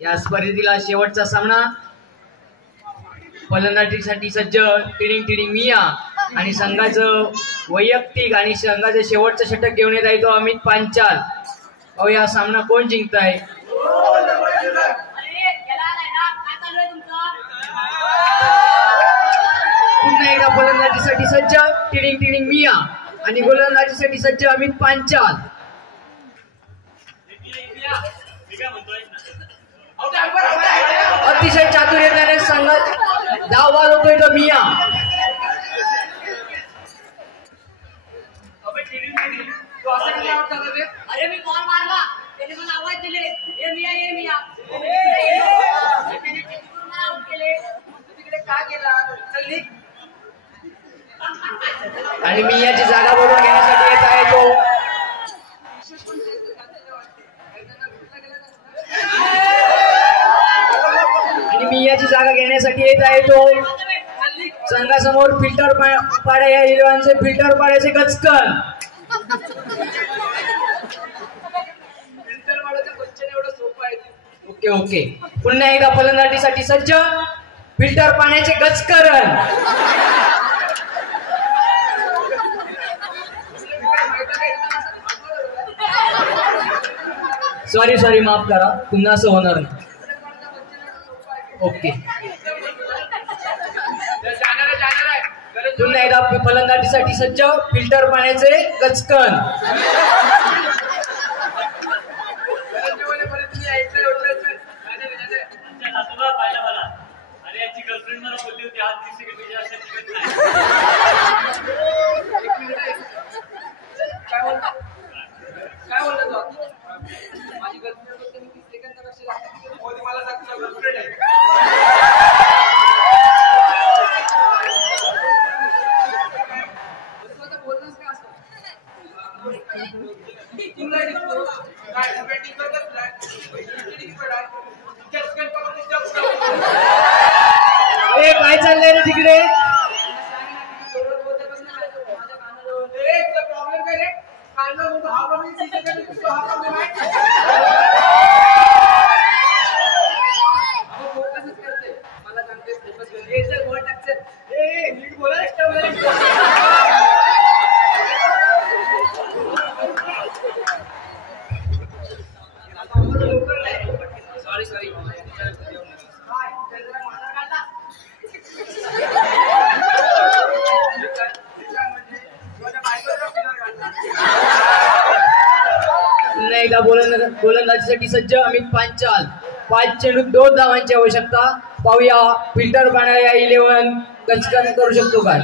या स्पर्धेतील शेवटचा सामना फलंदाजीसाठी सज्ज टिडिंग टिडिंग मिया आणि संघाचं वैयक्तिक आणि संघाचं शेवटचं षटक घेऊन येत आहे तो अमित पांचाल। अहो या सामना कोण जिंकताय? पुन्हा एकदा फलंदाजीसाठी सज्ज टिडिंग टिडिंग मिया आणि गोलंदाजीसाठी सज्ज अमित पांचाल। अतिशय चातुर्याने संघात धाव बाद होतोय तो मिया। अरे मी बॉल मारला त्याने मला आवाज दिले ए मिया ए मिया आउट केले तिकडे का गेला चल आणि मियाची जागा बरोबर घेण्यासाठी येत आहे तो आणि मियाची जागा घेण्यासाठी येत आहे तो संघासमोर फिल्टर पाड्या या इलेव्हनचे फिल्टर पाड्याचे गचकन। ओके ओके पुन्हा एकदा फलंदाजीसाठी सज्ज फिल्टर पाण्याचे गचकरण। सॉरी माफ करा पुन्हा असं होणार नाही। ओके पुन्हा एकदा फलंदाजीसाठी सज्ज फिल्टर पाण्याचे गचकन। काय चाललंय रे तिकडे? एकदा गोलंदाजीसाठी सज्ज अमित पांचाल। 5 चेंडू 2 धावांची आवश्यकता। पाहूया फिल्टर पाण्या या 11 गचकन करू शकतो काय?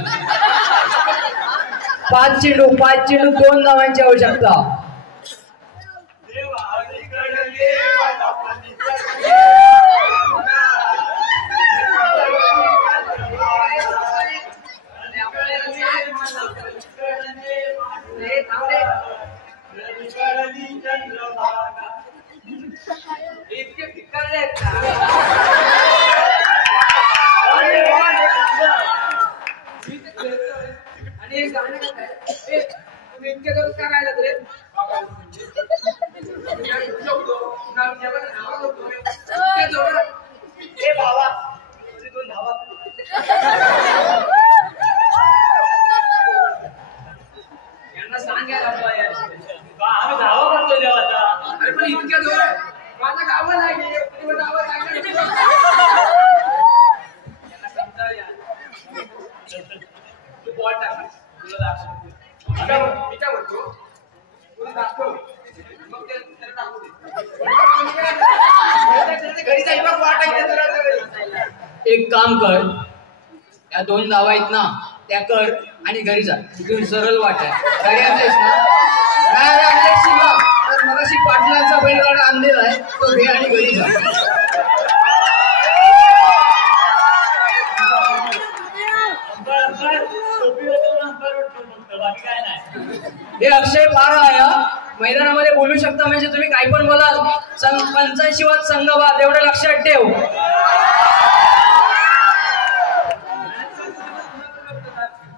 5 चेंडू 2 धावांची आवश्यकता। एक काम कर या 2 धावा आहेत ना त्या कर आणि घरी जा। तिथून सरळ वाट आहे घरी आणलेस ना तर मगाशी पाटलांचा बैलगाडा आणलेला आहे तो घे आणि घरी जा। हे अक्षय फार आहे मैदानामध्ये बोलू शकता म्हणजे तुम्ही काही पण बोलाल। 85 वाद संघ वाद एवढं लक्षात ठेव।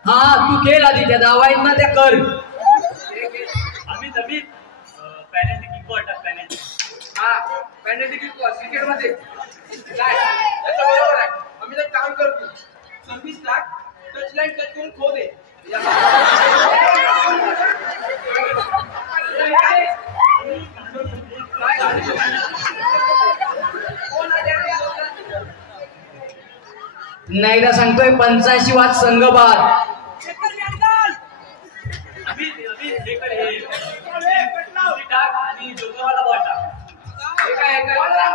हा तू खेळ आधी त्या धावा आहेत ना त्या कर। पेनल्टी किक क्रिकेटमध्ये काय त्याचं बरोबर आहे. आम्ही तर काम करतो 26 लाख टच लाईन टच करून खो दे. नाहीदा सांगतोय 85 वाद संघबाद.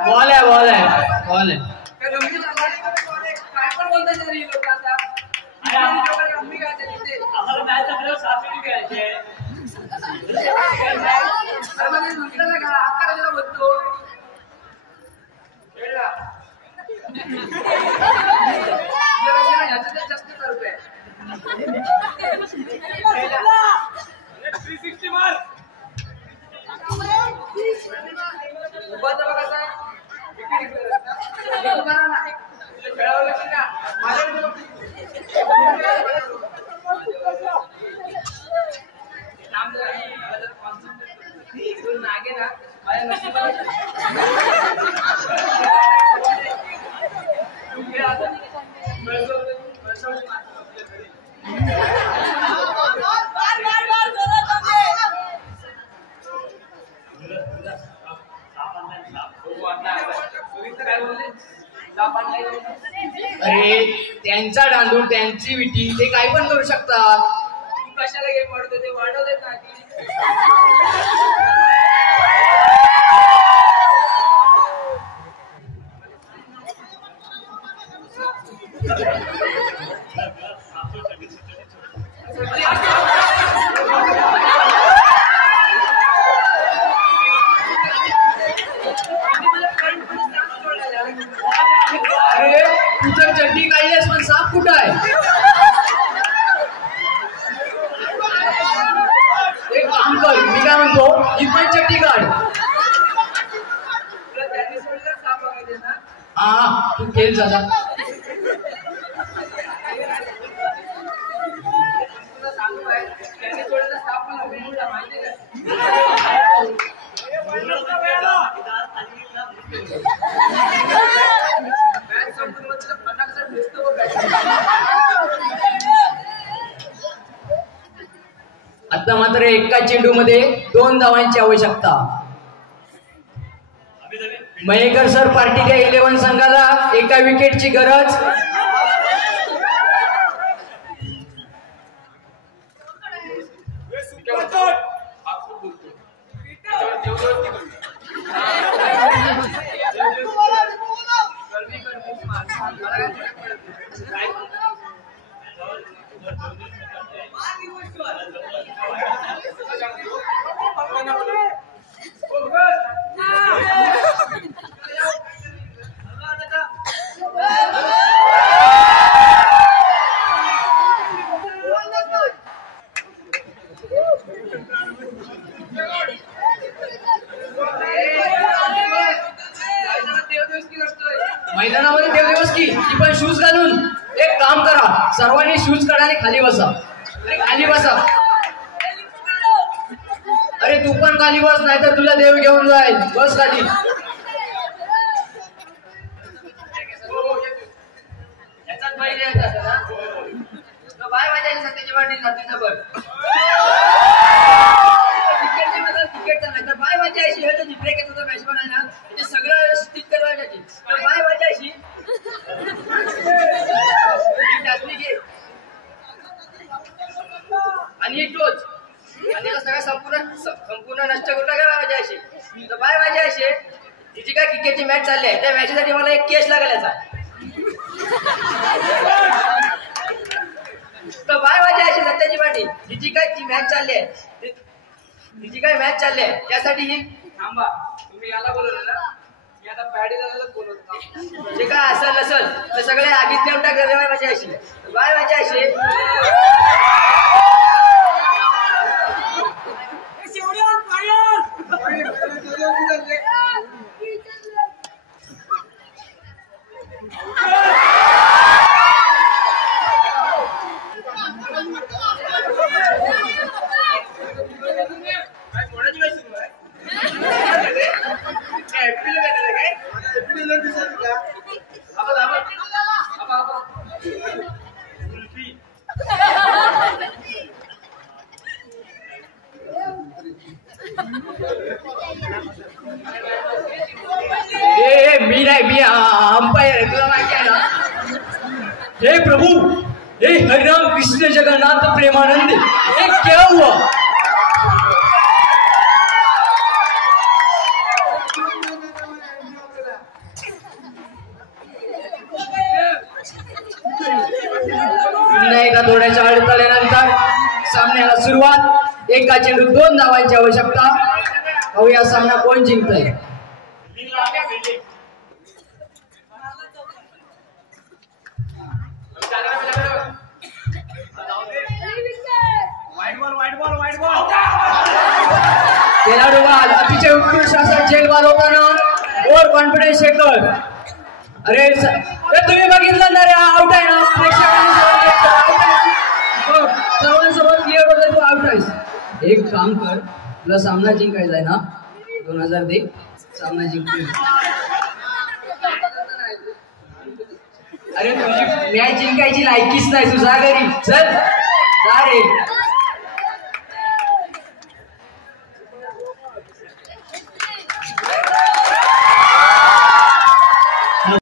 बॉल आहे बॉल आहे बॉल आहे. काय पण बोलतात लोक आता आम्हाला मॅच आपल्याला साफी घ्यायचे बोलतो जास्त चालू आहे 360 मार उभाचा बघा कसा विकेट खेळावं लागेल ना नागे ना माझ्या नशिबात अरे त्यांचा डांडूळ त्यांची विटी ते काय पण करू शकतात. तू कशाला गेम वाढतो ते वाढव देत नाही. अरे तुझं चड्डी काढलीस पण साप कुठं आहे. एक काम कर मी काय म्हणतो ही पण चड्डी काढ. त्यांनी सोडलं साप बघायचे ना हा तू खेळ जा. तुला सांगू आहे त्यांनी सोडलं साप मला भेटला माहिती आहे मॅच संपून मग तुला फटाकसा दिसतो आता मात्र एका चेंडू मध्ये 2 धावांची आवश्यकता. मयेकर सर पार्टीच्या 11 संघाला एका विकेटची गरज. मैदानामध्ये देवदेवस की ती पण शूज घालून. एक काम करा सर्वांनी शूज काढा आणि खाली बसा. अरे खाली बसा. अरे तू पण खाली बस नाही तर तुला देव घेऊन जाईल. बस खाली. याचाच पाहिजे बाय वाजायची सत्याची वाटी जातीचा बघ क्रिकेटचा नाही तर बाय वाजायची हे तर जिंकले की तुझा मॅच आहे ना ते सगळं स्थित करवायची तर बाय वाजायची घे आणि एक टोच आणि सगळं संपूर्ण नष्ट करून टाका वाजायची तर बाय वाजायची तिची काय क्रिकेटची मॅच चालली आहे त्या मॅचसाठी मला एक केस लागेल याचा तर बाय वाजायची सत्याची पाठी हिची काय ती मॅच चालली आहे हिची काय मॅच चालली आहे त्यासाठी ही थांबा तुम्ही याला बोलवलं ना मी आता पॅडी दादालाच बोलवतो जे काय असेल नसेल तर सगळे आगीत नेऊन टाकले बाय वाजायची बाय वाजायची कोणाची काय सुरू आहे मी नाही, मी अंपायर आहे, तुला माहिती आहे ना. हे प्रभु, हे हरिराम कृष्ण जगन्नाथ प्रेमानंद, हे क्या हुआ? नाही का थोड्याच्या अडथळ्यानंतर सामन्याला सुरुवात. एका चेंडू 2 धावांची आवश्यकता. पाहूया सामना कोण जिंकतंय. खेळाडू बाद अतिशय उत्कृष्ट असा झेलबाद होताना ओव्हर कॉन्फिडन्स शेकर. अरे तुम्ही बघितलं ना रे, आउट आहे ना. सर्वांसमोर क्लिअर होतं, तू आउट आहेस. एक काम कर, तुला सामना जिंकायचा आहे ना, 2000 दे, सामना जिंकतोय. अरे तुझी मॅच जिंकायची लायकीच नाही, तू जा घरी चल, जा रे.